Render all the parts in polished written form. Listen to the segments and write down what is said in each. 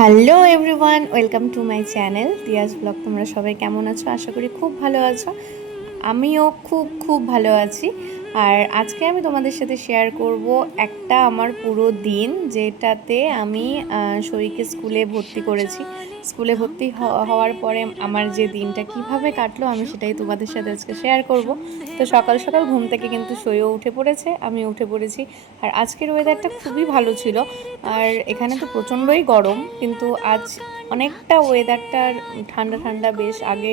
Hello everyone, welcome to my channel Diaz blog. তোমরা সবাই কেমন আছো? আশা করি খুব ভালো আছো। আমিও খুব খুব ভালো আছি। আর আজকে আমি তোমাদের সাথে শেয়ার করব একটা আমার পুরো দিন, যেটাতে আমি সইকে স্কুলে ভর্তি করেছি। স্কুলে ভর্তি হওয়ার পরে আমার যে দিনটা কিভাবে কাটলো আমি সেটাই তোমাদের সাথে আজকে শেয়ার করব। তো সকাল সকাল ঘুম থেকে কিন্তু সইও উঠে পড়েছে, আমি উঠে পড়েছি। আর আজকের ওয়েদারটা খুবই ভালো ছিল। আর এখানে তো প্রচণ্ডই গরম, কিন্তু আজ অনেকটা ওয়েদারটা ঠান্ডা ঠান্ডা। বেশ আগে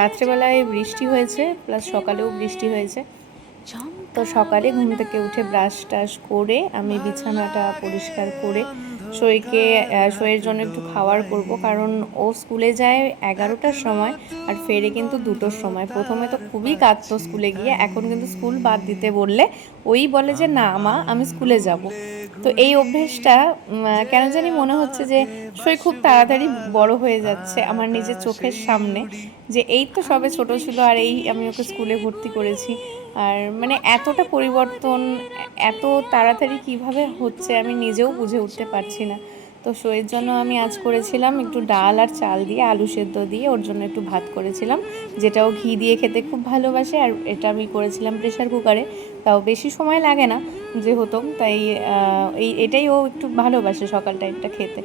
রাত্রেবেলায় বৃষ্টি হয়েছে, প্লাস সকালেও বৃষ্টি হয়েছে। তো সকালে ঘুম থেকে উঠে ব্রাশ টাশ করে আমি বিছানাটা পরিষ্কার করে সইয়ের জন্য একটু খাওয়ার করব, কারণ ও স্কুলে যায় 11টার সময় আর ফেরে কিন্তু 2টোর সময়। প্রথমে তো খুবই কাঁদতো স্কুলে গিয়ে, এখন কিন্তু স্কুল বাদ দিতে বললে ওই বলে যে না মা, আমি স্কুলে যাব। তো এই অভ্যেসটা কেন জানি মনে হচ্ছে যে সই খুব তাড়াতাড়ি বড় হয়ে যাচ্ছে আমার নিজের চোখের সামনে। যে এই তো সবে ছোট ছিল আর এই আমি ওকে স্কুলে ভর্তি করেছি। আর মানে এতটা পরিবর্তন এত তাড়াতাড়ি কিভাবে হচ্ছে আমি নিজেও বুঝে উঠতে পারছি না। তো সইয়ের জন্য আমি আজ করেছিলাম একটু ডাল আর চাল দিয়ে, আলু সেদ্ধ দিয়ে ওর জন্য একটু ভাত করেছিলাম, যেটাও ঘি দিয়ে খেতে খুব ভালোবাসে। আর এটা আমি করেছিলাম প্রেশার কুকারে, তাও বেশি সময় লাগে না যেহেতু, তাই এটাই ও একটু ভালোবাসে সকাল টাইমটা খেতে।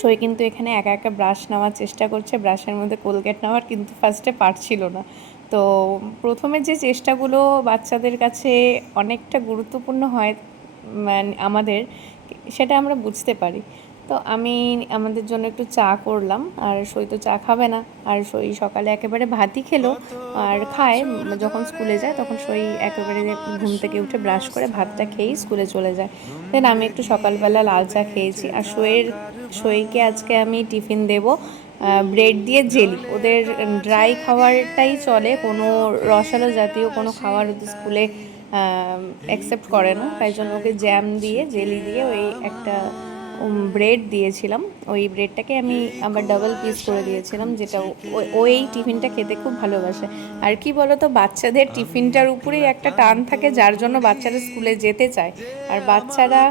সই কিন্তু এখানে একা একা ব্রাশ নেওয়ার চেষ্টা করছে, ব্রাশের মধ্যে কোলগেট নেওয়ার, কিন্তু ফার্স্টে পারছিল না। তো প্রথমে যে চেষ্টাগুলো বাচ্চাদের কাছে অনেকটা গুরুত্বপূর্ণ হয়, মানে আমাদের, সেটা আমরা বুঝতে পারি। তো আমি আমাদের জন্য একটু চা করলাম, আর সই তো চা খাবে না। আর সই সকালে একেবারে ভাতই খেলো আর খায়, যখন স্কুলে যায় তখন সই একেবারে ঘুম থেকে উঠে ব্রাশ করে ভাতটা খেয়েই স্কুলে চলে যায়। দেন আমি একটু সকালবেলা লাল চা খেয়েছি। আর সইকে আজকে আমি টিফিন দেব ব্রেড দিয়ে জেলি। ওদের ড্রাই খাবারটাই চলে, কোনো রসালো জাতীয় কোনো খাবার ওদের স্কুলে অ্যাকসেপ্ট করে না, তাই জন্য ওকে জ্যাম দিয়ে জেলি দিয়ে ওই একটা ব্রেড দিয়েছিলাম। ওই ব্রেডটাকে আমি আবার ডাবল পিস করে দিয়েছিলাম, যেটা ও এই টিফিনটা খেতে খুব ভালোবাসে। আর কি বলতো, বাচ্চাদের টিফিনটার উপরেই একটা টান থাকে, যার জন্য বাচ্চারা স্কুলে যেতে চায়। আর বাচ্চারা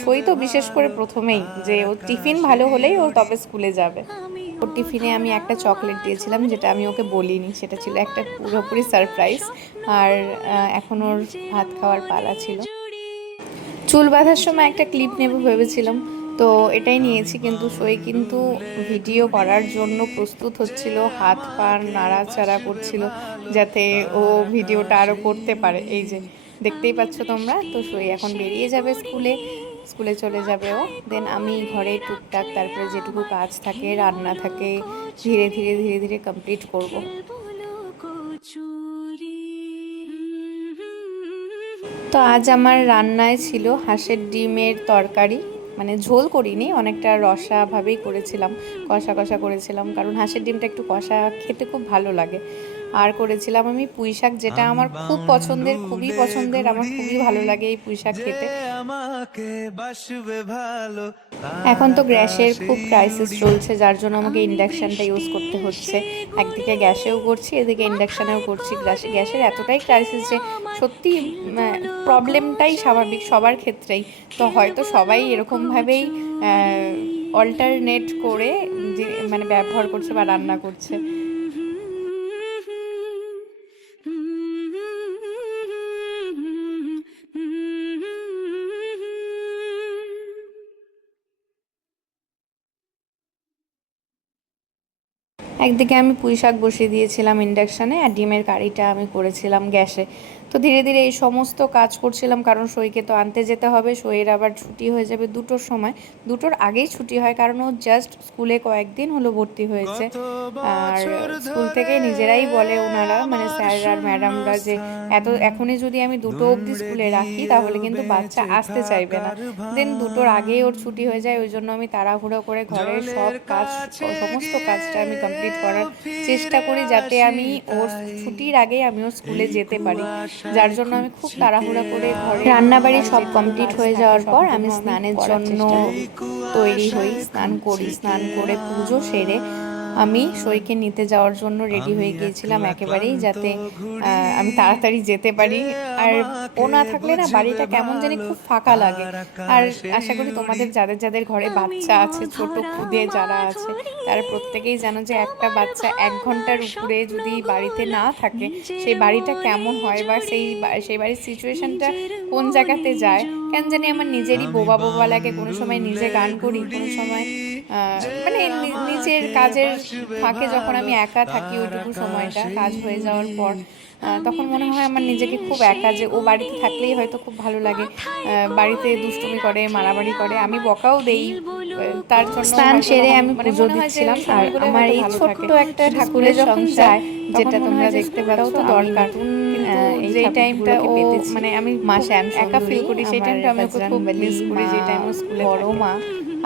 সই তো বিশেষ করে প্রথমেই যে ও টিফিন ভালো হলেই ও তবে স্কুলে যাবে। ওর টিফিনে আমি একটা চকলেট দিয়েছিলাম, যেটা আমি ওকে বলিনি, সেটা ছিল একটা পুরোপুরি সারপ্রাইজ। আর এখন ওর ভাত খাওয়ার পালা ছিল। চুল বাঁধার সময় একটা ক্লিপ নেব ভেবেছিলাম, তো এটাই নিয়েছি। কিন্তু সই কিন্তু ভিডিও করার জন্য প্রস্তুত হচ্ছিল, হাত পা নাড়াচাড়া করছিল যাতে ও ভিডিওটা আরও করতে পারে। এই যে দেখতেই পাচ্ছ তোমরা। তো সই এখন বেরিয়ে যাবে স্কুলে, স্কুলে চলে যাবে ও। দেন আমি ঘরে টুকটাক তারপরে যেটুকু কাজ থাকে, রান্না থাকে, ধীরে ধীরে ধীরে ধীরে কমপ্লিট করব। তো আজ আমার রান্নায় ছিল হাঁসের ডিমের তরকারি, মানে ঝোল করিনি, অনেকটা রসাভাবেই করেছিলাম, কষা কষা করেছিলাম, কারণ হাঁসের ডিমটা একটু কষা খেতে খুব ভালো লাগে। আর করেছিলাম আমি পুঁই শাক, যেটা আমার খুব পছন্দের, খুবই পছন্দের, আমার খুবই ভালো লাগে এই পুঁই শাক খেতে। এখন তো গ্যাসের খুব ক্রাইসিস চলছে, যার জন্য আমাকে ইন্ডাকশানটা ইউজ করতে হচ্ছে। একদিকে গ্যাসেও করছি, এদিকে ইন্ডাকশানেও করছি। গ্যাসের এতটাই ক্রাইসিস যে সত্যি প্রবলেমটাই স্বাভাবিক সবার ক্ষেত্রেই। তো হয়তো সবাই এরকমভাবেই অল্টারনেট করে যে মানে ব্যবহার করছে বা রান্না করছে। একদিকে আমি পুঁই শাক বসিয়ে দিয়েছিলাম ইন্ডাকশানে, আর ডিমের কারিটা আমি করেছিলাম গ্যাসে। তো ধীরে ধীরে এই সমস্ত কাজ করছিলাম, কারণ সইকে তো আনতে যেতে হবে। সইয়ের আবার ছুটি হয়ে যাবে 2টোর সময়, 2টোর আগেই ছুটি হয়, কারণ ও জাস্ট স্কুলে কয়েকদিন হলো ভর্তি হয়েছে। আর স্কুল থেকে নিজেরাই বলে ওনারা, মানে স্যার আর ম্যাডামরা, যে এখনই যদি আমি 2টো অবধি স্কুলে রাখি তাহলে কিন্তু বাচ্চা আসতে চাইবে না। দেন 2টোর আগেই ওর ছুটি হয়ে যায়, ওই জন্য আমি তাড়াহুড়ো করে ঘরের সব কাজ, সমস্ত কাজটা আমি কমপ্লিট করার চেষ্টা করি, যাতে আমি ওর ছুটির আগে আমি ওর স্কুলে যেতে পারি। যার জন্য আমি খুব তাড়াহুড়া করে ঘরে রান্নাবাড়ি সব কমপ্লিট হয়ে যাওয়ার পর আমি স্নানের জন্য তৈরি হই, স্নান করি, স্নান করে পুজো সেরে আমি সইকে নিতে যাওয়ার জন্য রেডি হয়ে গিয়েছিলাম একেবারেই, যাতে আমি তাড়াতাড়ি যেতে পারি। আর ও না থাকলে না বাড়িটা কেমন জানি খুব ফাঁকা লাগে। আর আশা করি তোমাদের যাদের যাদের ঘরে বাচ্চা আছে, ছোট খুদে যারা আছে, তারা প্রত্যেকেই জানো যে একটা বাচ্চা 1 ঘন্টার উপরে যদি বাড়িতে না থাকে সেই বাড়িটা কেমন হয়, বা সেই বাড়ির সিচুয়েশনটা কোন জায়গাতে যায়। কেন জানি আমার নিজেরই বোবা বোবা লাগে, কোনো সময় নিজে গান করি, কোনো সময় মানে নিজের কাজের ফাঁকে যখন আমি একা থাকি ওইটুকু সময়টা কাজ হয়ে যাওয়ার পর, তখন মনে হয় আমার নিজেকে খুব একা, যে ও বাড়িতে থাকলেই হয়তো খুব ভালো লাগে। বাড়িতে দুষ্টুমি করে, মারামারি করে, আমি বকাও দেই, তার জন্য স্নান হয়তো সেরে তখন আমি মানে পুজো মনে হয় যে দিচ্ছিলাম। ওই আর সময়গুলো আমার হয়তো এই ভালো থাকে। ছোট্ট একটা কিন্তু স্কুলে ঠাকুরের যখন সংসার, যায় তখন যেটা মনে তোমরা হয় যে দেখতে স্কুলটাও পাচ্ছ, তো আমি দরকার। নতুন কিন্তু এই যেই টাইমটা ঠাকুরগুলোকে ও পেতেছি। মানে আমি মা খুব শ্যাম একা ফিল সুন্দরী, করি, সেই আমার টাইমটা আমি ওকে খুব বজরংবলী, মিস করি, মা যেই টাইম ও স্কুলে বড় থাকে। মা।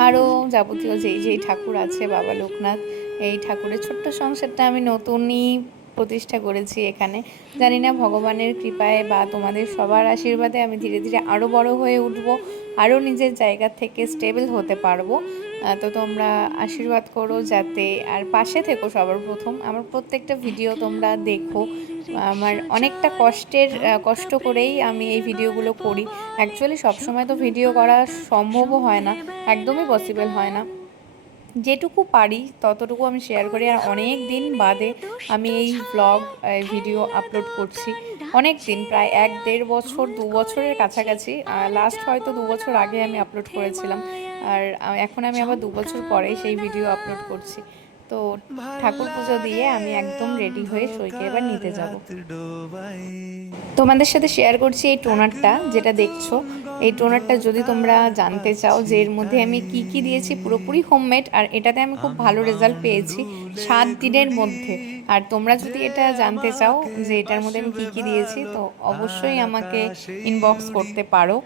আরও যাবতীয় যেই যেই ঠাকুর আছে, বাবা লোকনাথ, এই ঠাকুরের ছোট্ট সংসারটা আমি নতুনই প্রতিষ্ঠা করেছি এখানে। জানি না ভগবানের কৃপায় বা তোমাদের সবার আশীর্বাদে আমি ধীরে ধীরে আরও বড় হয়ে উঠবো, আরও নিজের জায়গা থেকে স্টেবল হতে পারবো। তো তোমরা আশীর্বাদ করো যাতে, আর পাশে থেকো। সবার প্রথম আমার প্রত্যেকটা ভিডিও তোমরা দেখো। আমার অনেকটা কষ্ট করেই আমি এই ভিডিওগুলো করি। অ্যাকচুয়ালি সবসময় তো ভিডিও করা সম্ভবও হয় না, একদমই পসিবল হয় না। যেটুকু পারি ততটুকু আমি শেয়ার করি। আর অনেক দিন বাদে আমি এই ভ্লগ ভিডিও আপলোড করছি, অনেক দিন, প্রায় 1-1.5 বছর 2 বছরের কাছাকাছি। লাস্ট হয়তো 2 বছর আগে আমি আপলোড করেছিলাম, আর এখন আমি আবার 2 বছর পরে সেই ভিডিও আপলোড করছি। তো ঠাকুর পুজো দিয়ে আমি একদম রেডি হয়ে সইকে এবার নিতে যাব। তোমাদের সাথে শেয়ার করছি এই টোনারটা যেটা দেখছো। এই টোনারটা যদি তোমরা জানতে চাও যে এর মধ্যে আমি কি কি দিয়েছি, পুরোপুরি হোমমেড, আর এটাতে আমি খুব ভালো রেজাল্ট পেয়েছি 7 দিনের মধ্যে। আর তোমরা যদি এটা জানতে চাও যে এটার মধ্যে আমি কি কি দিয়েছি, তো অবশ্যই আমাকে ইনবক্স করতে পারো।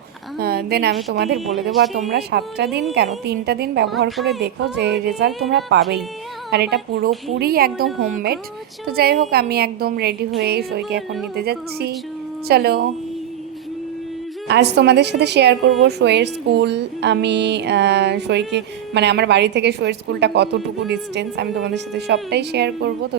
দেন আমি তোমাদের বলে দেবো। আর তোমরা 7টা দিন কেন, 3টা দিন ব্যবহার করে দেখো, যে রেজাল্ট তোমরা পাবেই। আর এটা পুরোপুরি একদম হোমমেড। তো যাই হোক, আমি একদম রেডি হয়ে সইকে এখন নিতে যাচ্ছি। চলো, আজ তোমাদের সাথে শেয়ার করব সইয়ের স্কুল। আমি সইকে মানে আমার বাড়ি থেকে সইয়ের স্কুলটা কতটুকু ডিস্টেন্স, আমি তোমাদের সাথে সবটাই শেয়ার করব। তো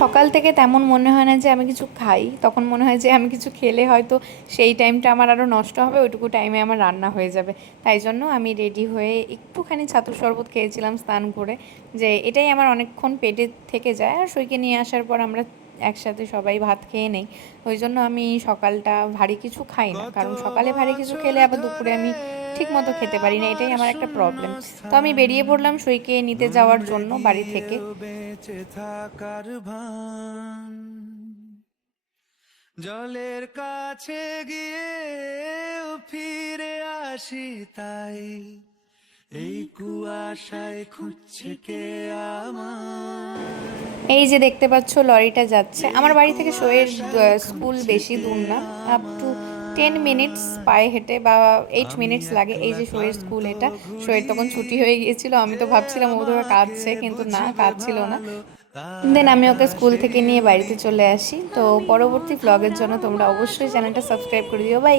সকাল থেকে তেমন মনে হয় না যে আমি কিছু খাই, তখন মনে হয় যে আমি কিছু খেলে হয়তো সেই টাইমটা আমার আরও নষ্ট হবে, ওইটুকু টাইমে আমার রান্না হয়ে যাবে। তাই জন্য আমি রেডি হয়ে একটুখানি ছাতুর শরবত খেয়েছিলাম স্নান করে, যে এটাই আমার অনেকক্ষণ পেটে থেকে যায়। আর সইকে নিয়ে আসার পর আমরা একসাথে সবাই ভাত খেয়ে নেই। ওই জন্য আমি সকালটা ভারী কিছু খাই না, কারণ সকালে ভারী কিছু খেলে আবার দুপুরে আমি ঠিক মতো খেতে পারি না, এটাই আমার একটা প্রবলেম। তো আমি বেরিয়ে পড়লাম সইকে নিতে যাওয়ার জন্য বাড়ি থেকে। বেঁচে থাকার ভান জলের কাছে গিয়ে ফিরে আসি, তাই এই কুয়াশায় খুঁজছে কে আমার। এই যে দেখতে পাচ্ছ লরিটা যাচ্ছে। আমার বাড়ি থেকে সইয়ের স্কুল বেশি দূর না, আপ টু 10 মিনিটস পায়ে হেঁটে, বা 8 মিনিটস লাগে। এই যে সইয়ের স্কুল, এটা সইয়ের তখন ছুটি হয়ে গিয়েছিল, আমি তো ভাবছিলাম ও ধরে কাঁদছে, কিন্তু না, কাঁদছিল না। দেন আমি ওকে স্কুল থেকে নিয়ে বাড়িতে চলে আসি। তো পরবর্তী ভ্লগের জন্য তোমরা অবশ্যই চ্যানেলটা সাবস্ক্রাইব করে দিও। বাই।